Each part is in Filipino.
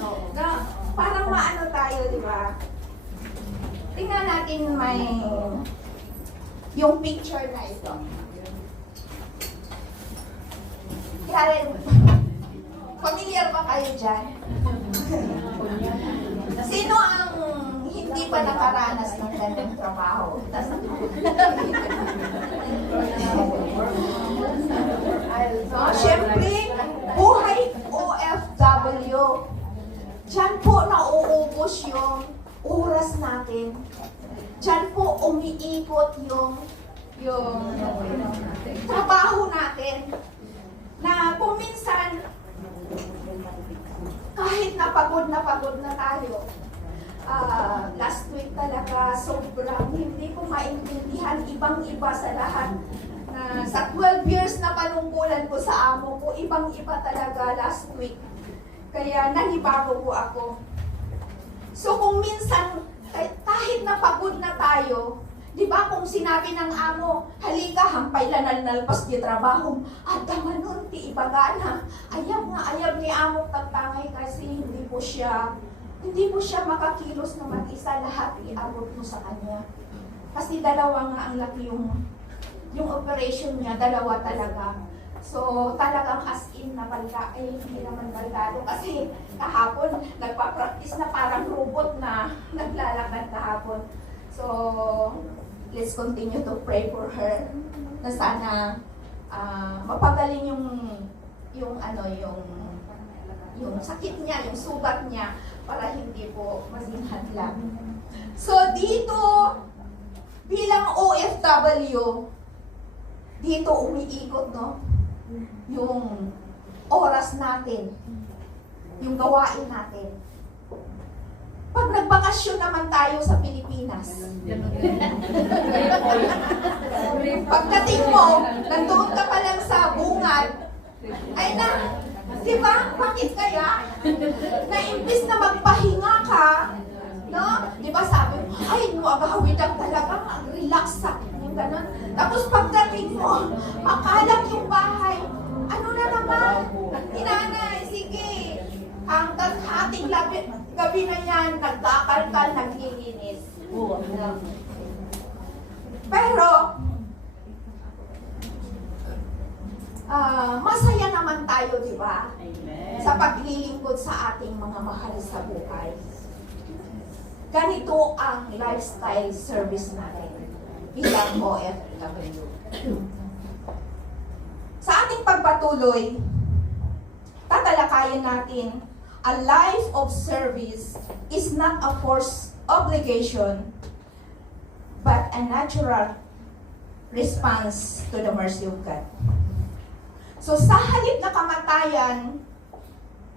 No, parang maano tayo, di ba? Tingnan natin yung picture na ito. Kaya, familiar ba kayo dyan? Sino ang hindi pa nakaranas ng ganung trabaho? No, syempre, buhay OFW. Diyan po nauubos yung oras natin. Diyan po umiikot yung trabaho natin. Na kung minsan, kahit napagod na tayo, last week talaga sobrang hindi ko maintindihan, ibang-iba sa lahat. Sa 12 years na panungkulan ko sa amo ko, ibang-iba talaga last week. Kaya nanibago po ako. So kung minsan, kahit napagod na tayo, di ba kung sinabi ng amo, halika, hampay lang nalpas di trabaho, at damanon, ti ibagana. Ayab ni amo tagtangay kasi hindi po siya makakilos na mag-isa, lahat iabot mo sa kanya. Kasi dalawa nga ang laki yung operation niya, dalawa talaga. So, talagang as in na balda, hindi naman baldado. Kasi kahapon, nagpa-practice na parang robot na naglalakad kahapon. So, let's continue to pray for her. Na sana mapagaling yung sakit niya, yung sugat niya, para hindi po maging hadlang. So, dito, bilang OFW, dito umiikot, no? Yung oras natin, yung gawain natin. Pag nagbakasyon naman tayo sa Pilipinas, pagdating mo, nandoon ka pa lang sa bungad, ay na, di ba? Bakit kaya? Na imbis na magpahinga ka, no? Di ba sabi mo, ay, agahawidang talaga, relax sa yung ganun. Tapos pagdating mo, makalat yung bahay. Ano na naman? Tinanay, sige. Hanggang hating gabi na yan, nagkakalkal, naglilinis. Pero, masaya naman tayo, di ba? Sa paglilingkod sa ating mga mahal sa buhay. Ganito ang lifestyle service natin bilang OFW. Sa ating pagpatuloy, tatalakayin natin, a life of service is not a forced obligation, but a natural response to the mercy of God. So sa halip na kamatayan,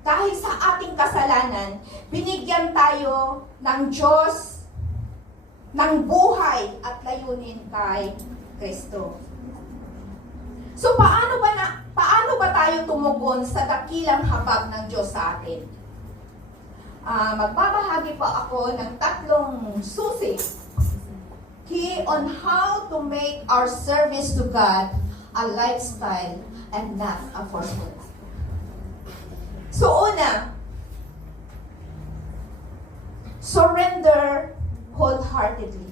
dahil sa ating kasalanan, binigyan tayo ng Diyos ng buhay at layunin kay Kristo. So paano ba tayo tumugon sa dakilang habag ng Diyos sa atin? Magbabahagi pa ako ng 3 susi key on how to make our service to God a lifestyle and not a forceful life. So una, surrender wholeheartedly.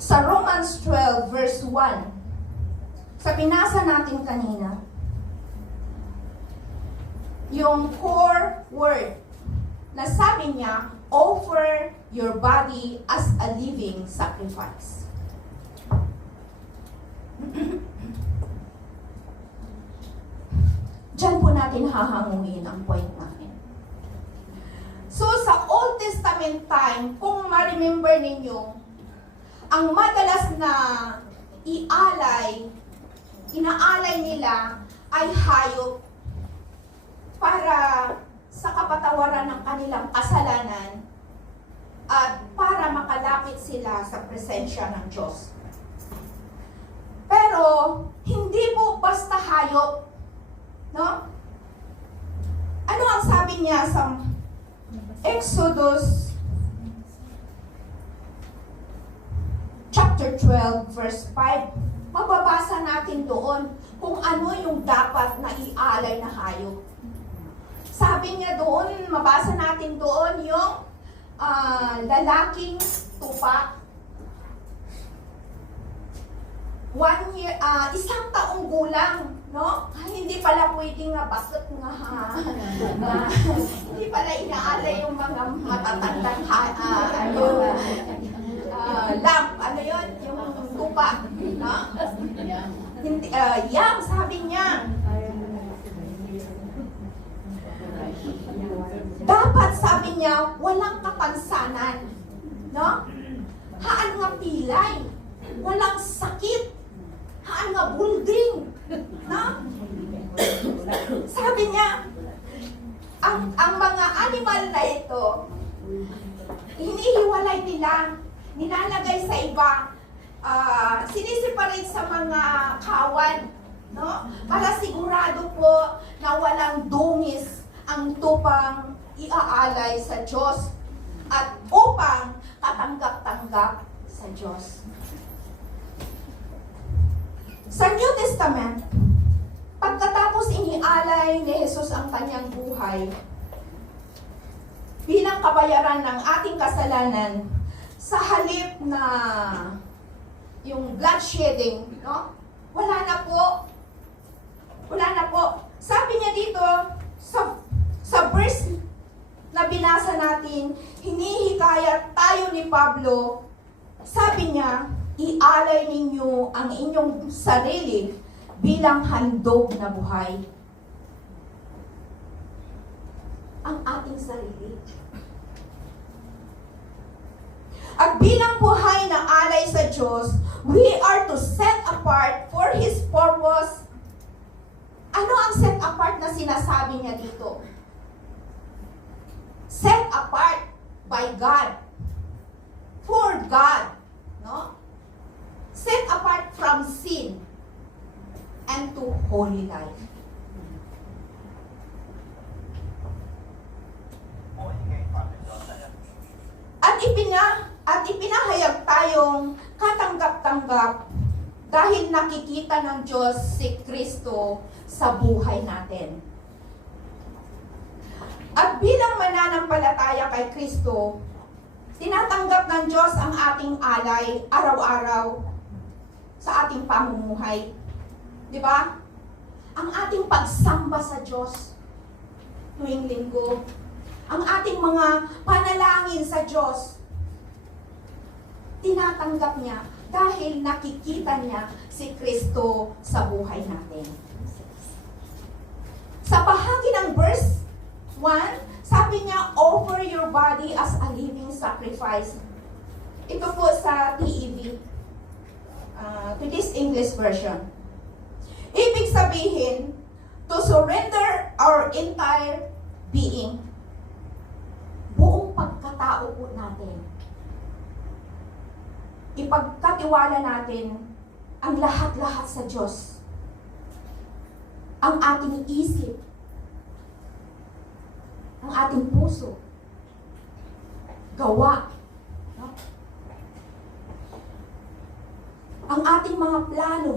Sa Romans 12 verse 1, sa pinasa natin kanina, yung core word na sabi niya, offer your body as a living sacrifice. Diyan po natin hahangungin ang point natin. So sa Old Testament time, kung ma-remember ninyo, ang madalas na inaalay nila ay hayop para sa kapatawaran ng kanilang kasalanan at para makalapit sila sa presensya ng Diyos. Pero hindi po basta hayop, no? Ano ang sabi niya sa Exodus chapter 12 verse 5? Mababasa natin doon kung ano yung dapat na ialay na hayop. Sabi niya doon, mabasa natin doon yung lalaking tupa. 1 year, 1 taong gulang, no? Hindi pala pwedeng nga bakit nga hindi pala inaalay yung mga matatandang lamp, ano yun? Yung tupa, no? Hindi, yang, sabi niya. Dapat, sabi niya, walang kapansanan, no? Haan nga pilay, walang sakit, haan nga bulding, no? Sabi niya, ang mga animal na ito, hinihiwalay nila, nilalagay sa iba, sinisiparate sa mga kawan, no? Para sigurado po na walang dungis ang tupang iaalay sa Diyos at upang katanggap-tanggap sa Diyos. Sa New Testament, pagkatapos inialay ni Jesus ang kanyang buhay bilang kabayaran ng ating kasalanan, sa halip na yung bloodshedding, no? Wala na po. Sabi niya dito, sa verse na binasa natin, hinihikayat tayo ni Pablo, sabi niya, ialay ninyo ang inyong sarili bilang handog na buhay. Ang ating sarili. At bilang buhay na alay sa Diyos, we are to set apart for His purpose. Ano ang set apart na sinasabi niya dito? Set apart by God. For God. No? Set apart from sin and to holy life. At ipinahayag tayong katanggap-tanggap dahil nakikita ng Diyos si Kristo sa buhay natin. At bilang mananampalataya kay Kristo, tinatanggap ng Diyos ang ating alay araw-araw sa ating pamumuhay. Di ba? Ang ating pagsamba sa Diyos tuwing linggo, ang ating mga panalangin sa Diyos, tinatanggap niya dahil nakikita niya si Kristo sa buhay natin. Sa bahagi ng verse 1, sabi niya, offer your body as a living sacrifice. Ito po sa TEV, to this English version. Ibig sabihin, to surrender our entire being. Buong pagkatao po natin. Ipagkatiwala natin ang lahat-lahat sa Diyos. Ang ating isip, ang ating puso, gawa, no? Ang ating mga plano,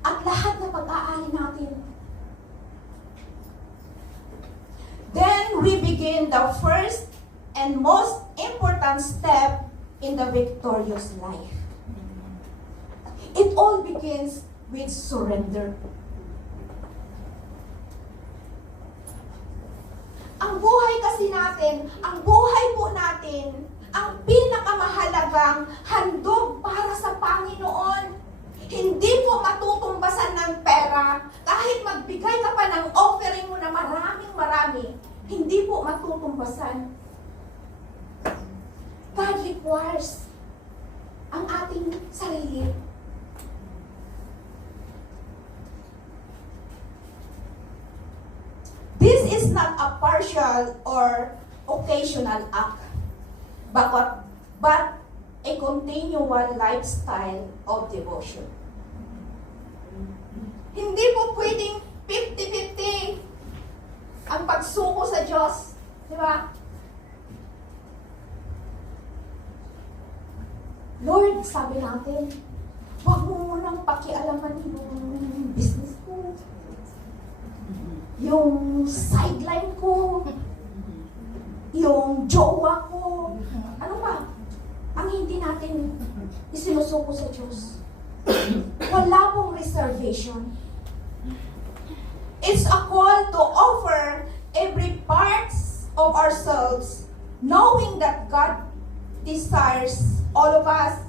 at lahat na pag-aari natin. Then we begin the first and most important step in the victorious life. It all begins with surrender. Ang buhay kasi natin, ang buhay po natin, ang pinakamahalagang handog para sa Panginoon. Hindi po matutumbasan ng pera. Kahit magbigay ka pa ng offering mo na maraming-marami, hindi po matutumbasan. God requires ang ating sarili. This is not a partial or occasional act, but a continual lifestyle of devotion. Hindi po pwedeng 50-50 ang pagsuko sa Diyos. Di ba? Lord, sabi natin, huwag mo munang pakialaman yung business ko. yung sideline ko, yung jowa ko, ano ba? Ang hindi natin isinusuko sa Diyos. Wala pong reservation. It's a call to offer every parts of ourselves, knowing that God desires all of us,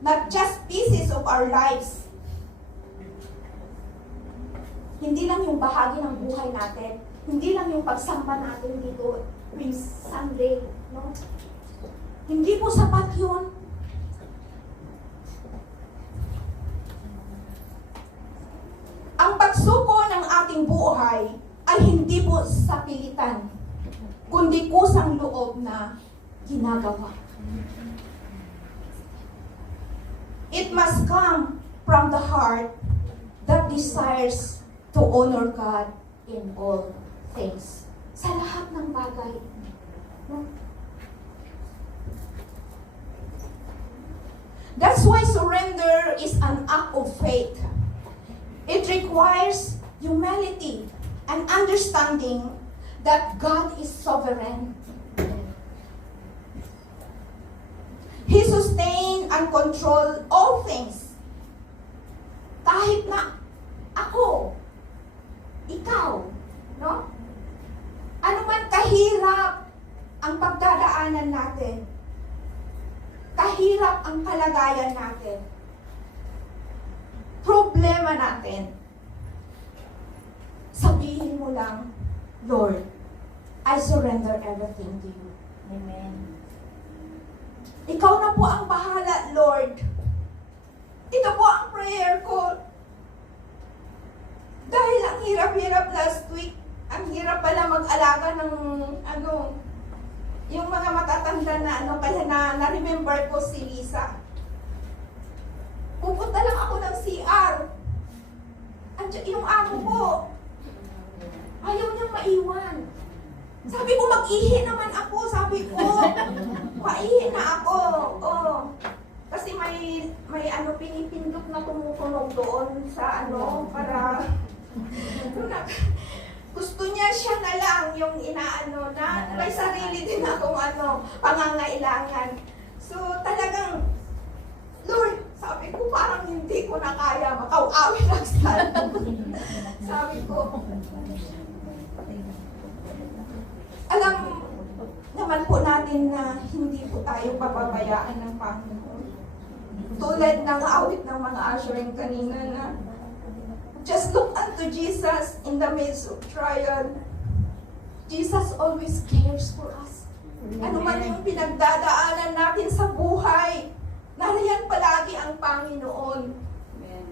not just pieces of our lives. Hindi lang yung bahagi ng buhay natin, hindi lang yung pagsamba natin dito tuwing Sunday, no? Hindi po sapat yun. Ang pagsuko ng ating buhay ay hindi po sa pilitan, kundi kusang loob na ginagawa. It must come from the heart that desires to honor God in all things. Sa lahat ng bagay. No? That's why surrender is an act of faith. It requires humility and understanding that God is sovereign. He sustains and controls all things. Kahit na ako, ikaw, no? Ano man kahirap ang pagdadaanan natin, kahirap ang kalagayan natin, problema natin, sabihin mo lang, Lord, I surrender everything to you. Amen. Ikaw na po ang bahala, Lord. Ito po ang prayer ko. Dahil ang hirap-hirap last week, ang hirap pala mag-alaga ng yung mga matatanda na kaya na-remember ko si Lisa. Pupunta lang ako ng CR. Andiyan yung amo ko. Ayaw niyang maiwan. Sabi ko, mag-ihi naman ako. Sabi ko, maihi na ako. Oh. Kasi may pinipindot na tumutunog doon sa para gusto niya siya na lang yung inaano na may sarili din akong pangangailangan. So talagang, Lord, sabi ko parang hindi ko na kaya makaw-awin ang stand. Sabi ko, alam naman po natin na hindi po tayo papabayaan ng Panginoon. Tulad ng awit ng mga ushering kanina na just look unto Jesus in the midst of trial. Jesus always cares for us. Ano man yung pinagdadaanan natin sa buhay, nariyan palagi ang Panginoon. Amen.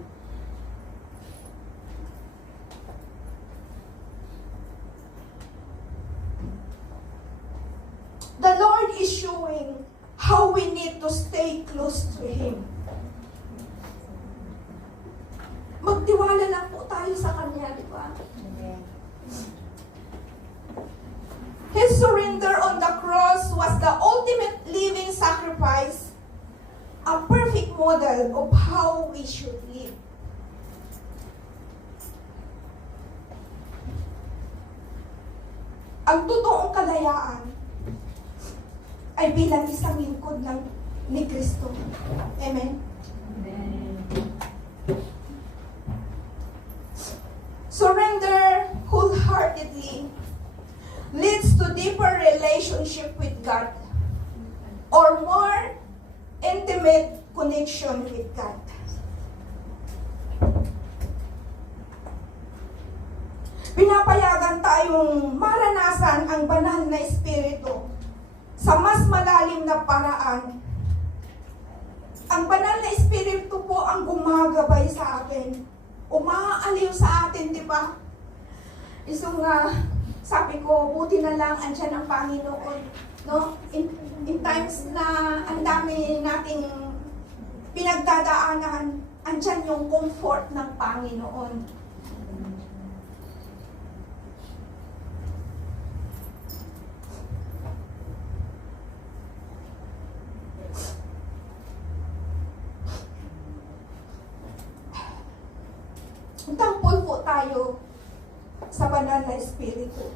The Lord is showing how we need to stay close to Him. Magtiwala lang po tayo sa Kanya, di ba? Amen. His surrender on the cross was the ultimate living sacrifice, a perfect model of how we should live. Ang totoong kalayaan ay bilang isang lingkod ni Kristo. Amen? Amen. Surrender wholeheartedly leads to deeper relationship with God or more intimate connection with God. Pinapayagan tayong maranasan ang banal na Espiritu sa mas malalim na paraan. Ang banal na Espiritu po ang gumagabay sa atin. Umaaliw sa atin, di ba? Sabi ko, buti na lang andyan ang Panginoon. No? In times na ang dami nating pinagdadaanan, andyan yung comfort ng Panginoon. Thankful po tayo sa banal na Espiritu.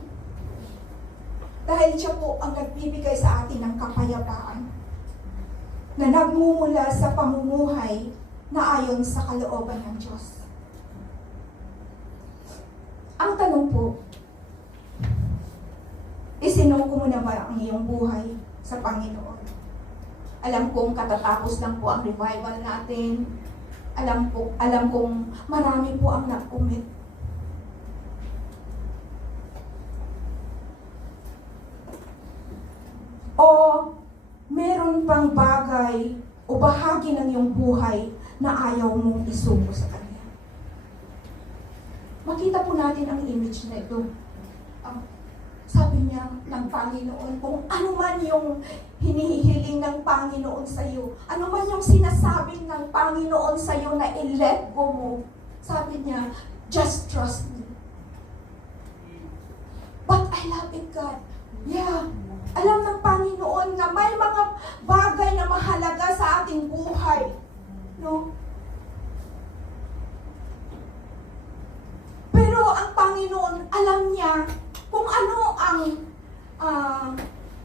Dahil siya po ang nagbibigay sa atin ng kapayapaan na nagmumula sa pamumuhay na ayon sa kalooban ng Diyos. Ang tanong po, isinuko mo na ba ang iyong buhay sa Panginoon? Alam kong katatapos lang po ang revival natin. Alam kong marami po ang nag-commit. O meron pang bagay o bahagi ng iyong buhay na ayaw mong isuko sa Kanya. Makita po natin ang image na ito. Sabi niya ng Panginoon, kung ano man yung hinihiling ng Panginoon sa iyo, ano man yung sinasabi ng Panginoon sa iyo na i-let go mo, sabi niya, just trust me. But I love it, God. Yeah. Alam ng Panginoon na may mga bagay na mahalaga sa ating buhay. No? Pero ang Panginoon, alam niya kung ano ang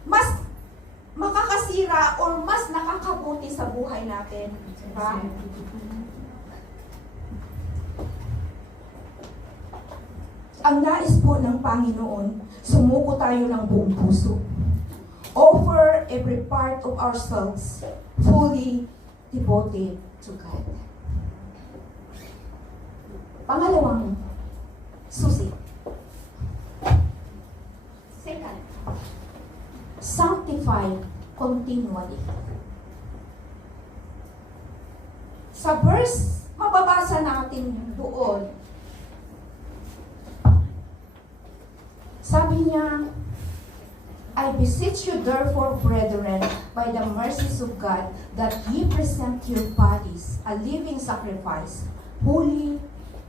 mas makakasira or mas nakakabuti sa buhay natin. Diba? Ang nais po ng Panginoon, sumuko tayo ng buong puso. Offer every part of ourselves fully devoted to God. Pangalawang susi. Second, sanctify continually. Sa verse, mababasa natin doon. Sabi niya, I beseech you therefore, brethren, by the mercies of God, that ye present your bodies a living sacrifice, holy,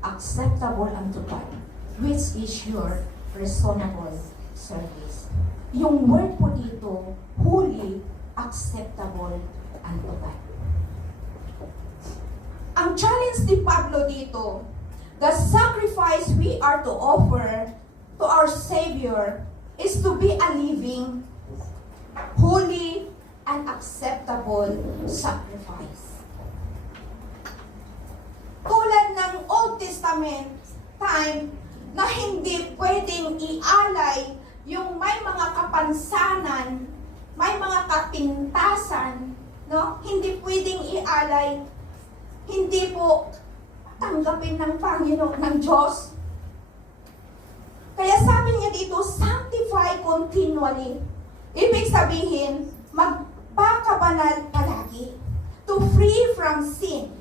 acceptable unto God, which is your reasonable service. Yung word po dito, holy, acceptable unto God. Ang challenge ni Pablo dito, the sacrifice we are to offer to our Savior is to be a living, holy, and acceptable sacrifice. Tulad ng Old Testament time na hindi pwedeng ialay yung may mga kapansanan, may mga kapintasan, no? Hindi pwedeng ialay, hindi po tanggapin ng Panginoon, ng Diyos. Kaya sabi niya dito, sanctify continually. Ibig sabihin, magpakabanal palagi. To free from sin.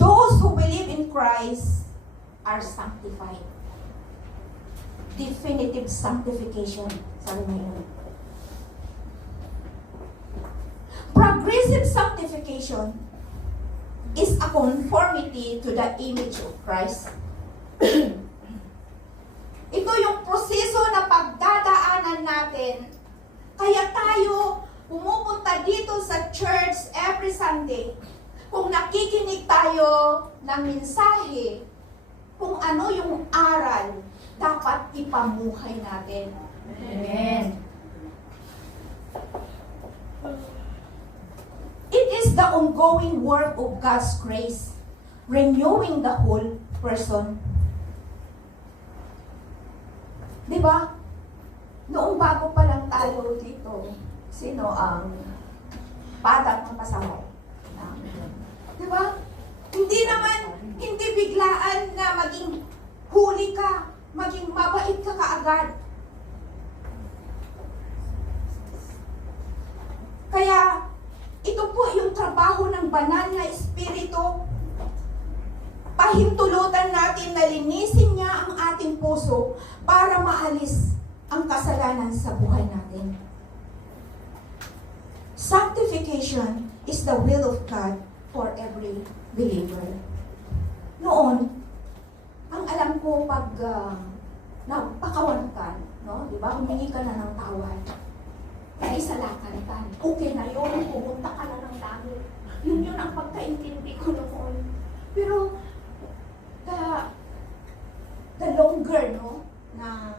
Those who believe in Christ are sanctified. Definitive sanctification. Sabi mo yun. Progressive sanctification is a conformity to the image of Christ. Ito yung proseso na pagdadaanan natin. Kaya tayo pumupunta dito sa church every Sunday. Kung nakikinig tayo ng mensahe, kung ano yung aral, dapat ipamuhay natin. Amen. It is the ongoing work of God's grace, renewing the whole person. Diba? Noong bago pa lang tayo dito, sino ang padak ng pasaway? Diba? Hindi biglaan na maging huli ka, maging mabait ka kaagad. Kaya, ito po yung trabaho ng banal na Espiritu. Pahintulutan natin na linisin niya ang ating puso para maalis ang kasalanan sa buhay natin. Sanctification is the will of God for every believer. Noon, ang alam ko pag napakawan ka, no? Diba? Humingi ka na ng tawad. Naisalakan ka. Okay na yun, pumunta ka na ng langit. Yun ang pagkaintindi ko noon. Pero, the the longer, no, na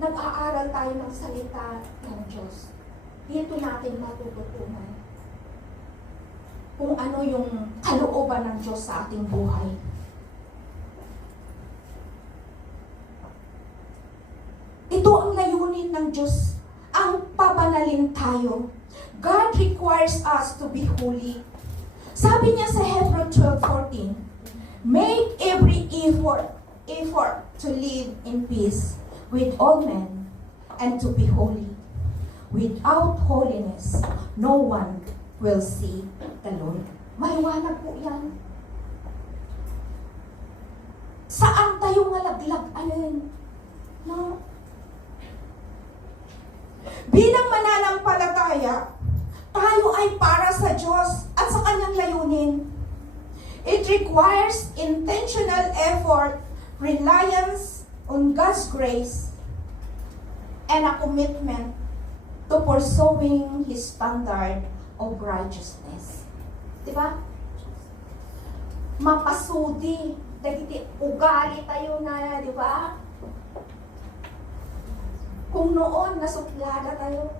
nag-aaral tayo ng salita ng Diyos, dito natin matututunan kung ano yung kalooban ng Diyos sa ating buhay. Ito ang layunin ng Diyos, ang pabanalin tayo. God requires us to be holy. Sabi niya sa Hebrew 12:14, make every effort to live in peace with all men and to be holy. Without holiness, no one will see the Lord. Maliwanag po yan. Saan tayo nalaglag? Alin? No? Bilang mananampalataya, tayo ay para sa Diyos at sa Kanyang layunin. It requires intentional effort, reliance on God's grace, and a commitment to pursuing His standard of righteousness. Diba? Mapasudi. Dagiti, ugali tayo na, diba? Kung noon, nasuplada tayo.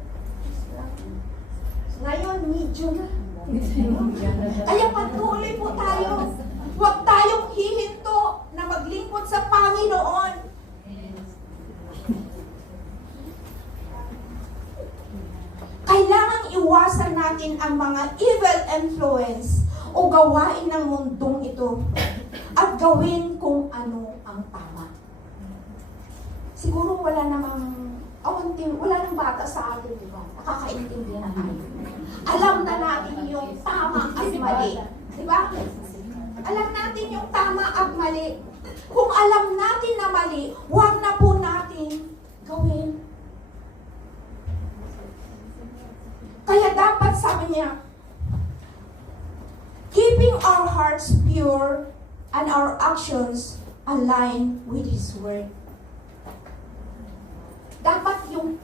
Ngayon, medyo na. Kaya patuloy po tayo. Huwag tayong hihinto na maglingkod sa Panginoon. Kailangang iwasan natin ang mga evil influence o gawain ng mundong ito at gawin kung ano ang tama. Siguro wala namang wala nang bata sa atin, di ba? Nakakaintindihan natin. Alam na natin yung tama at mali. Di ba? Alam natin yung tama at mali. Kung alam natin na mali, huwag na po natin gawin. Kaya dapat, sabi niya, keeping our hearts pure and our actions align with His Word. Dapat yung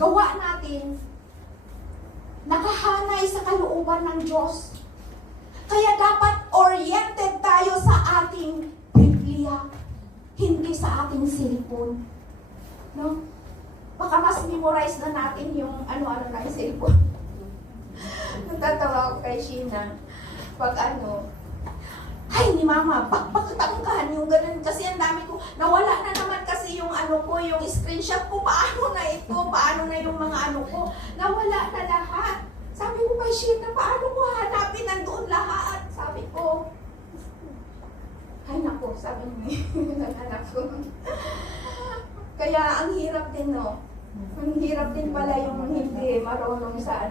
gawa natin nakahanay sa kalooban ng Diyos. Kaya dapat oriented tayo sa ating Biblia, hindi sa ating cellphone. No? Baka mas memorize na natin yung ano-ano na yung cellphone. Natatawa ko kay Sheena. Pag ay ni Mama, bakitangkahan yung ganun. Kasi ang dami ko, nawala na naman kasi yung yung screenshot ko, paano na ito, paano na yung mga ko, nawala na lahat. Sabi ko kay Sheena, paano ko hanapin nandoon lahat? Sabi ko, ay nako, sabi niya, anak ko. Kaya ang hirap din, no? Ang hirap din pala yung hindi marunong sa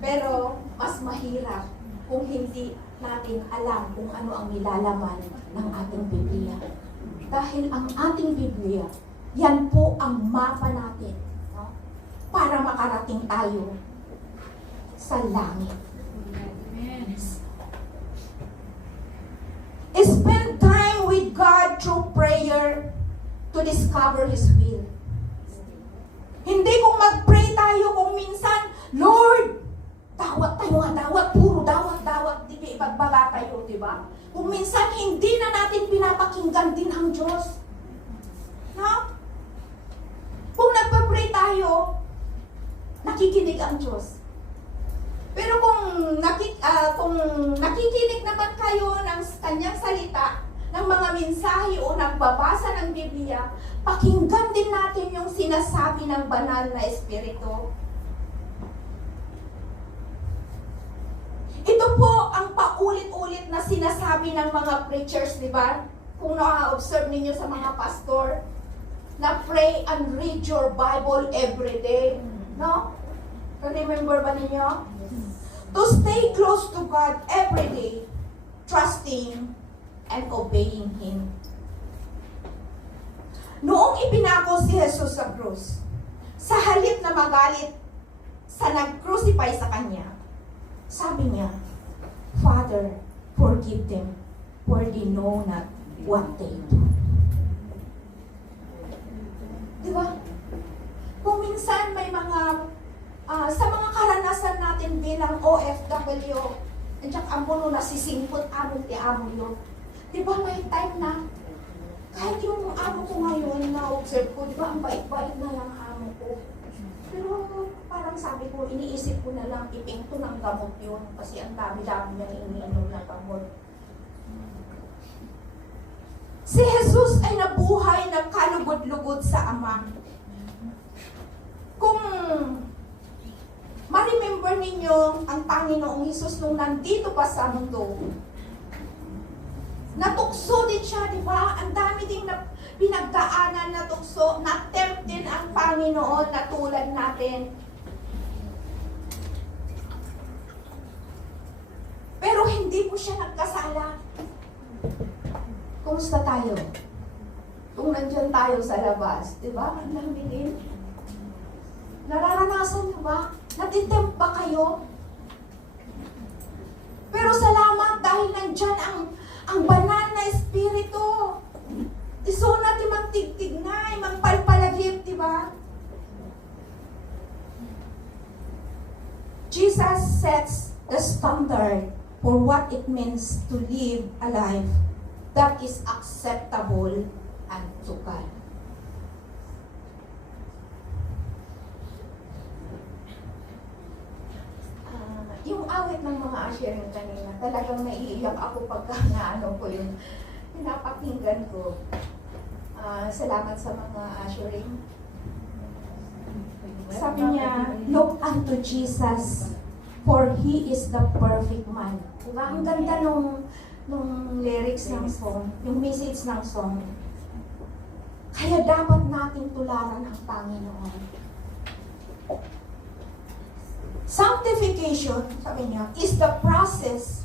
Pero, mas mahirap kung hindi natin alam kung ano ang nilalaman ng ating Biblia. Dahil ang ating Biblia, yan po ang mapa natin, no? Para makarating tayo sa langit. Spend time with God through prayer to discover His will. Hindi kung mag-pray tayo kung minsan, Lord, dawat tayo nga, dawat, puro dawat, di ba, ipagbaba tayo, di ba? Kung minsan, hindi na natin pinapakinggan din ang Diyos. No? Kung nagpa-pray tayo, nakikinig ang Diyos. Pero kung nakikinig naman kayo ng Kanyang salita, ng mga mensahe o nagbabasa ng Biblia, pakinggan din natin yung sinasabi ng banal na Espiritu. Ito po ang paulit-ulit na sinasabi ng mga preachers, di ba? Kung na-observe ninyo sa mga pastor, na pray and read your Bible every day. No? Remember ba ninyo? To stay close to God every day, trusting and obeying Him. Noong ipinako si Jesus sa krus, sa halip na magalit sa nag-crucify sa Kanya, sabi niya, Father, forgive them, for they know not what they do. Diba? Kung minsan may mga, sa mga karanasan natin bilang OFW, at ang puno na sisingkot amon ti amo yun. Diba may time na Kahit yung amo ko ngayon, na-observe ko, di ba, ang bait-bait na lang amo ko. Pero parang sabi ko, iniisip ko na lang, ipinto ng gamot yun. Kasi ang dami-dami niyang iniinom na gamot. Si Jesus ay nabuhay ng kalugod-lugod sa Ama. Kung ma-remember ninyo ang Panginoong Jesus nung nandito pa sa mundo, natukso din siya, di ba? Ang dami ding pinagdaanan na tukso, na-tempt din ang Panginoon na tulad natin. Pero hindi po siya nagkasala. Kumusta tayo? Kung nandyan tayo sa labas, di ba? Ang dami din. Nararanasan niyo ba? Natitempt ba kayo? Pero salamat dahil nandyan ang banal na espiritu. Iso natin magtigtig na, magpalpalagip, di ba? Jesus sets the standard for what it means to live a life that is acceptable unto God. Yung awit ng mga ushering kanina, talagang naiiyak ako pagka naano ko yung pinapakinggan ko. Salamat sa mga ushering. Sabi niya, look unto Jesus, for He is the perfect man. Diba? Ang ganda nung lyrics ng song, yung message ng song. Kaya dapat nating tularan ang Panginoon. Sanctification, sabi niya, is the process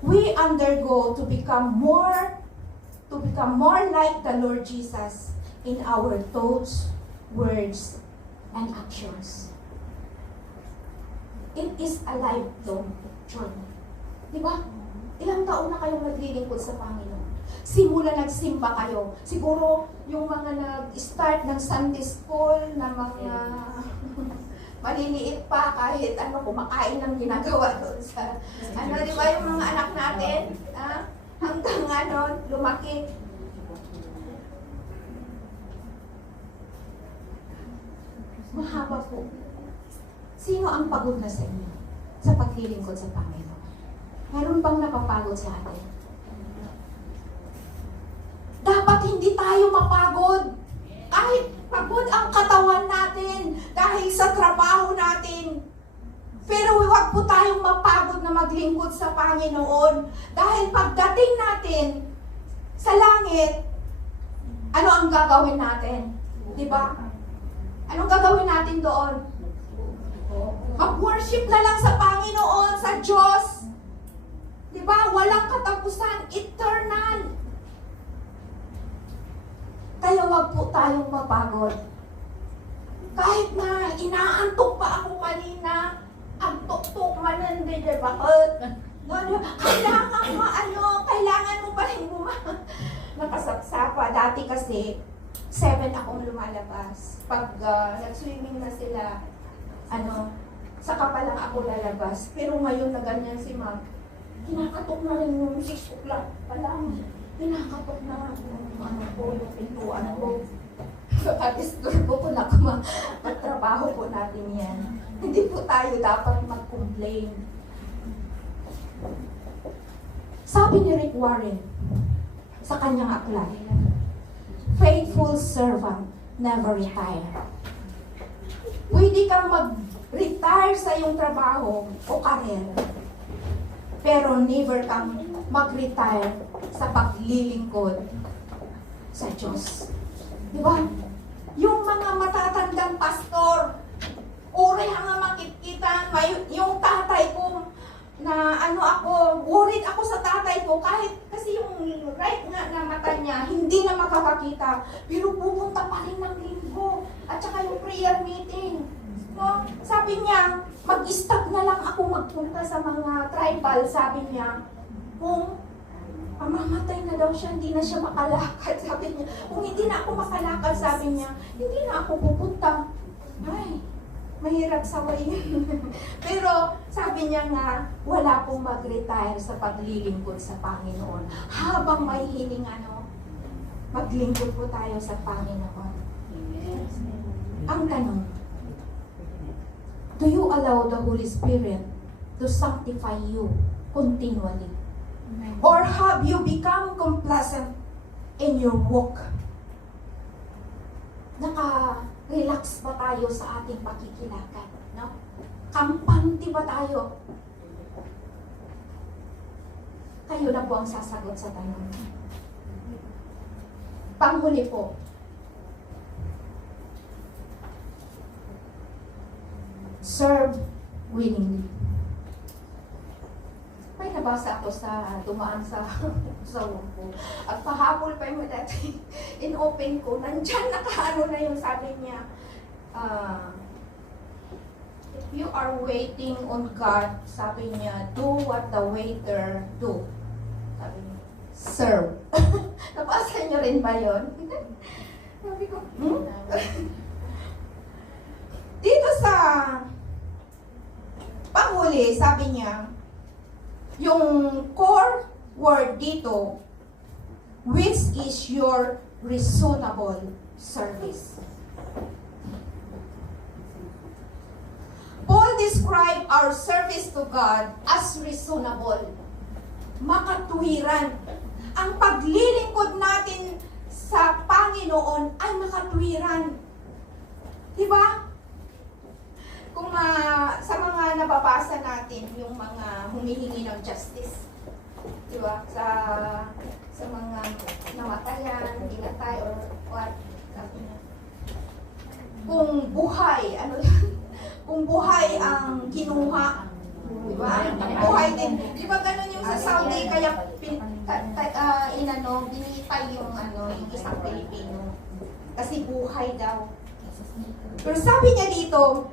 we undergo to become more like the Lord Jesus in our thoughts, words, and actions. It is a lifelong journey. Di ba? Ilang taon na kayong naglilingkod sa Panginoon? Simula nagsimba kayo. Siguro yung mga nag-start ng Sunday school na mga maliliit pa kahit kumakain ng ginagawa doon sa di ba yung mga anak natin hanggang lumaki. Mahaba po. Sino ang pagod na sa inyo sa paglilingkod sa Panginoon? Meron bang napapagod sa atin? Dapat hindi tayo mapagod. Kahit pagod ang katawan natin dahil sa trabaho natin. Pero huwag po tayong mapagod na maglingkod sa Panginoon. Dahil pagdating natin sa langit, ano ang gagawin natin? Diba? Anong gagawin natin doon? Mag-worship na lang sa Panginoon, sa Diyos. Diba? Walang katapusan, eternal. Kaya wag po tayong mapagod. Kahit na inaantok pa ako kanina, ang tok-tok manandi, diba? Kailangan mo pa rin nakasapsapa. Dati kasi, 7 akong lumalabas. Pag nag-swimming na sila, saka pa lang ako lalabas. Pero ngayon na ganyan si Ma'am, kinakatok na rin yung 6 o'clock pa lang. Kinakatok na yung pintuan ko. Disturbo ko na magtrabaho po natin yan. Hindi po tayo dapat mag-complain. Sabi ni Rick Warren sa kanyang aklat, faithful servant never retire. Pwede kang mag-retire sa iyong trabaho o karir, pero never kang mag-retire sa paglilingkod sa Diyos. Di ba? Yung mga matatandang pastor, uri hanga makikita, yung tatay ko, na worried ako sa tatay ko, kahit kasi yung right nga na mata niya, hindi na makakakita, pero pupunta pa rin ng linggo, at saka yung prayer meeting. No? Sabi niya, mag-stop na lang ako magpunta sa mga tribal, sabi niya, kung pamamatay na daw siya, hindi na siya makalakad, sabi niya. Kung hindi na ako makalakad, sabi niya, hindi na ako pupunta. Ay, mahirap sawayin. Pero sabi niya nga, wala pong mag-retire sa paglilingkod sa Panginoon. Habang may hininga, maglingkod po tayo sa Panginoon. Amen. Ang tanong, do you allow the Holy Spirit to sanctify you continually? Or have you become complacent in your walk? Naka-relax ba tayo sa ating pakikilakad? No? Kampante ba tayo? Kayo na po ang sasagot sa tanong. Panghuli po, serve willingly. May nabasa ako sa dumaan sa wall ko. At pahabol pa yung dati, in-open ko, nandyan nakaano na yung sabi niya, if you are waiting on God, sabi niya, do what the waiter do. Sabi niya, serve. Nabasa niyo rin ba yun? Sabi ko, Dito sa panghuli, sabi niya, yung core word dito, which is your reasonable service. Paul described our service to God as reasonable. Makatwiran. Ang paglilingkod natin sa Panginoon ay makatwiran. Diba? Kung sa mga nababasa natin, yung mga humihingi ng justice, di ba? Sa mga namatayan, hinatay, or what, sabi niya. Kung buhay, kung buhay ang kinuha, di ba? Buhay din. Di ba ganun yung sa Saudi, kaya binitay yung isang Pilipino. Kasi buhay daw. Pero sabi niya dito,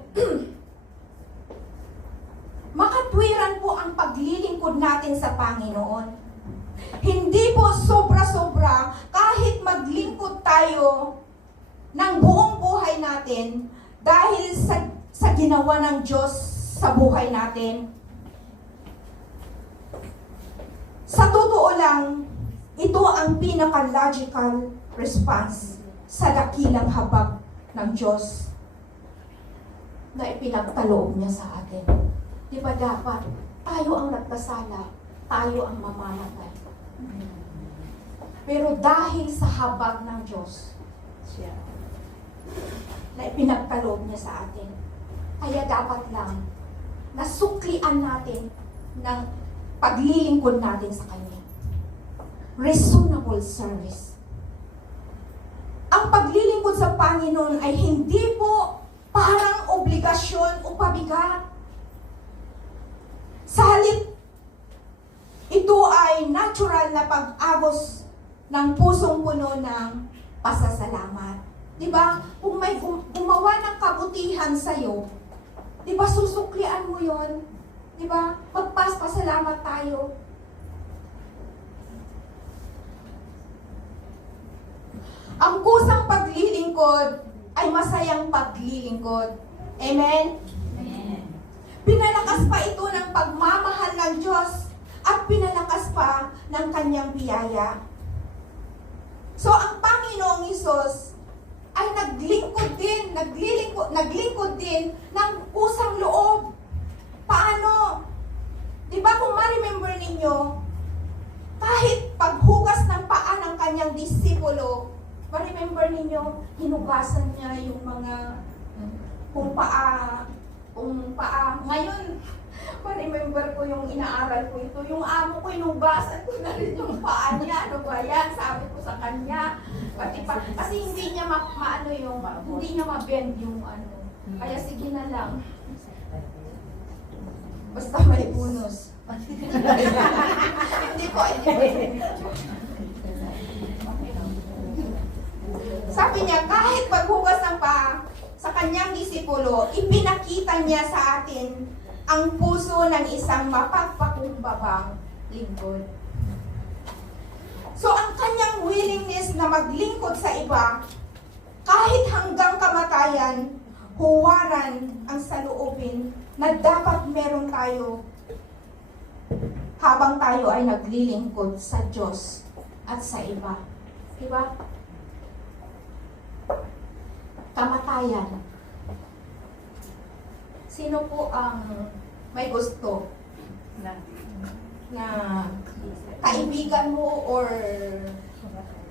makatwiran po ang paglilingkod natin sa Panginoon. Hindi po sobra-sobra kahit maglingkod tayo ng buong buhay natin dahil sa ginawa ng Diyos sa buhay natin. Sa totoo lang, ito ang pinaka-logical response sa dakilang habag ng Diyos na ipinagkaloob niya sa atin. Di ba dapat tayo ang nagkasala, tayo ang mamamatay. Pero dahil sa habag ng Diyos, na ipinagkaloob niya sa atin, kaya dapat lang nasuklian natin ng paglilingkod natin sa Kanya. Reasonable service. Ang paglilingkod sa Panginoon ay hindi po parang obligasyon o pabigat. Sa halip, ito ay natural na pag-agos ng pusong puno ng pasasalamat. Diba? Kung may gumawa ng kabutihan sa'yo, diba susuklian mo yon? Diba? Magpasalamat tayo. Ang kusang paglilingkod ay masayang paglilingkod. Amen? Amen. Pinalakas pa ito ng pagmamahal ng Diyos at pinalakas pa ng Kanyang biyaya. So, ang Panginoong Hesus ay naglingkod din ng kusang loob. Paano? Di ba kung ma-remember ninyo, kahit paghugas ng paa ng Kanyang disipulo, ma-remember ninyo, hinugasan niya yung mga kung paa. Ngayon, ma-remember ko yung inaaral ko ito. Yung amo ko, hinugasan ko na rin yung paa niya. Ano ba yan? Sabi ko sa kanya. Kasi hindi niya hindi niya ma-bend yung Kaya sige na lang. Basta may bonus. Hindi po. Sabi niya, kahit paghugas ng paa sa kanyang disipulo, ipinakita niya sa atin ang puso ng isang mapagpakumbabang lingkod. So, ang kanyang willingness na maglingkod sa iba, kahit hanggang kamatayan, huwaran ang saloobin na dapat meron tayo habang tayo ay naglilingkod sa Diyos at sa iba. Diba? Kamatayan. Sino po ang may gusto na kaibigan mo or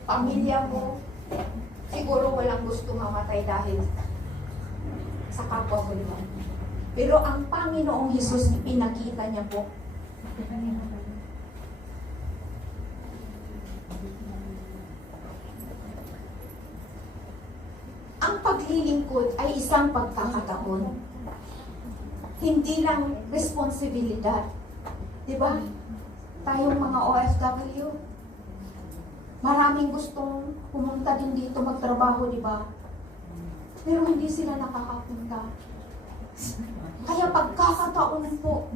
pamilya mo, siguro walang gusto mamatay dahil sa kapwa mo, diba? Pero ang Panginoong Hesus, pinakita niya po, ang paglilingkod ay isang pagkakataon. Hindi lang responsibilidad. Diba? Tayong mga OFW, maraming gustong pumunta din dito magtrabaho, diba? Pero hindi sila nakakapunta. Kaya pagkakataon po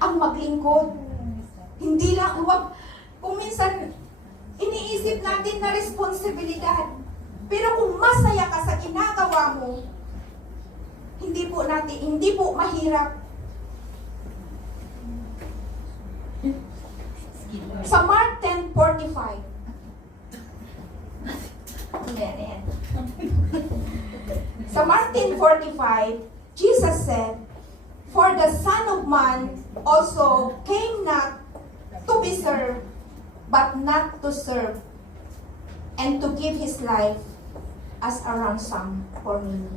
ang maglingkod. Hindi lang, kung minsan iniisip natin na responsibilidad. Pero kung masaya ka sa ginagawa mo, hindi po mahirap. Sa Mark 10:45. Yan. Sa Mark 10:45, Jesus said, "For the Son of Man also came not to be served, but not to serve, and to give his life as a ransom for many."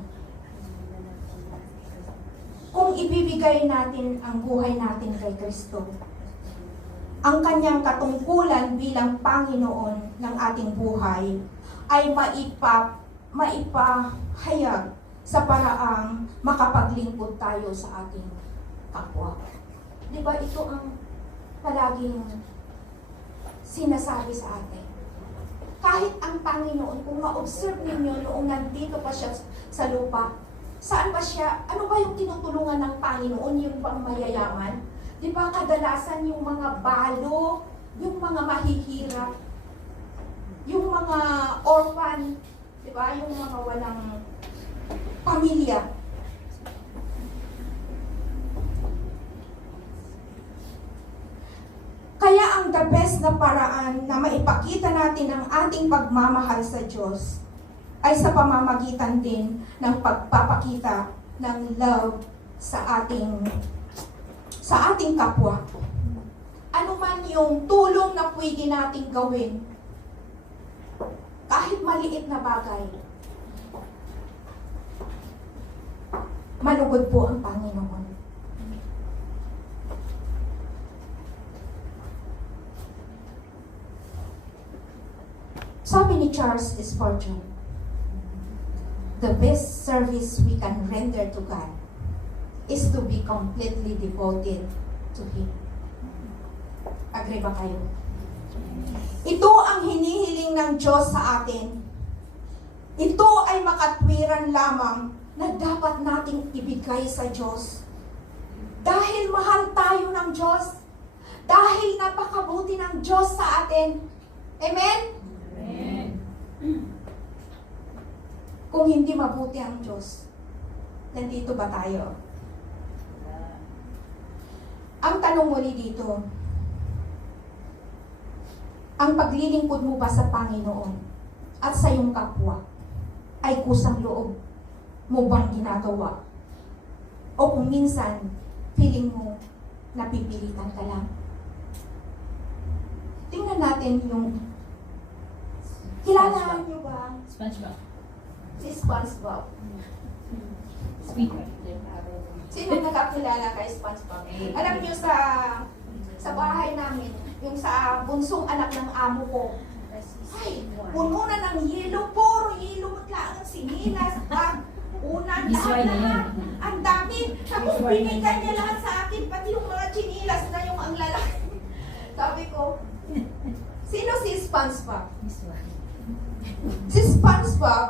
Kung ibibigay natin ang buhay natin kay Kristo, ang kanyang katungkulan bilang Panginoon ng ating buhay ay maipahayag sa paraang makapaglingkod tayo sa ating kapwa. Di ba ito ang palaging sinasabi sa atin? Kahit ang Panginoon, kung ma-observe ninyo noong nandito pa siya sa lupa, saan ba siya, ano ba yung tinutulungan ng Panginoon, yung pang mayayaman? Di ba kadalasan yung mga balo, yung mga mahihirap, yung mga orphan, di ba, yung mga walang pamilya. Kaya ang the best na paraan na maipakita natin ang ating pagmamahal sa Diyos ay sa pamamagitan din ng pagpapakita ng love sa ating kapwa. Ano man yung tulong na pwede nating gawin, kahit maliit na bagay, malugod po ang Panginoon. Sabi ni Charles Spurgeon, "The best service we can render to God is to be completely devoted to Him." Agree ba kayo? Ito ang hinihiling ng Diyos sa atin. Ito ay makatwiran lamang na dapat nating ibigay sa Diyos. Dahil mahal tayo ng Diyos. Dahil napakabuti ng Diyos sa atin. Amen? Amen. Kung hindi mabuti ang Diyos, nandito ba tayo? Ang tanong muli dito, ang paglilingkod mo ba sa Panginoon at sa iyong kapwa ay kusang loob mo bang ginagawa? O kung minsan, feeling mo napipilitan ka lang? Tingnan natin yung, kilala niyo ba SpongeBob. si SpongeBob? Speaker. Sino nakakilala kay SpongeBob? Alam niyo sa bahay namin, yung sa bunsong anak ng amo ko, ay, puno na ng yelo, puro yelo, matlaan ang sinilas, bag, unan, lahat. Ang dami. Tapos binigay niya lahat sa akin, pati yung mga chinilas na yung ang lalaki. Sabi ko, sino si SpongeBob? Si SpongeBob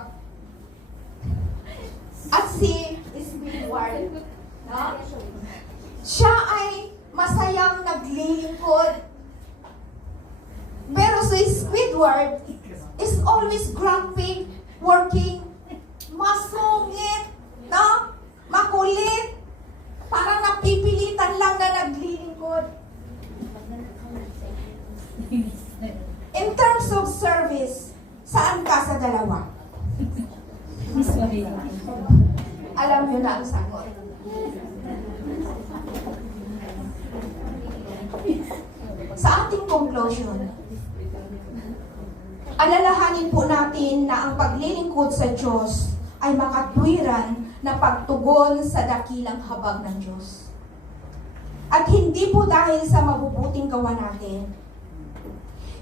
at si Squidward, no? Siya ay masayang naglilingkod. Pero si Squidward is always grumpy, working, masungit, no? Makulit, parang napipilitan lang na naglilingkod. In terms of service, Saan ka sa dalawa? Miss Marina. Alam nyo na ang sagot. Sa ating conclusion, alalahanin po natin na ang paglilingkod sa Diyos ay makatwiran na pagtugon sa dakilang habag ng Diyos. At hindi po dahil sa mabubuting gawa natin.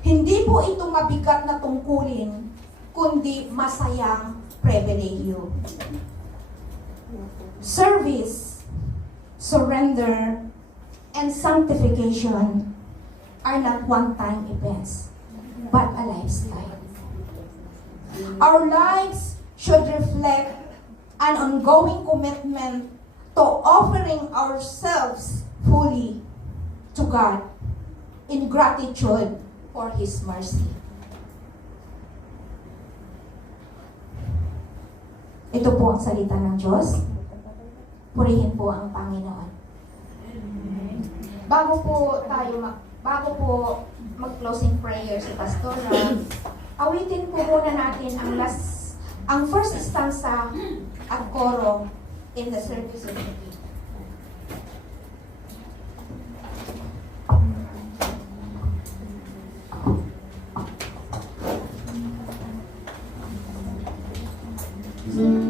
Hindi po ito mabigat na tungkulin, kundi masayang pribilehiyo. Service, surrender, and sanctification are not one-time events, but a lifestyle. Our lives should reflect an ongoing commitment to offering ourselves fully to God in gratitude for His mercy. Ito po ang salita ng Diyos. Purihin po ang Panginoon. Bago po mag-closing prayer si Pastora, awitin po muna natin ang first stanza at coro in the service of the day. Mm-hmm.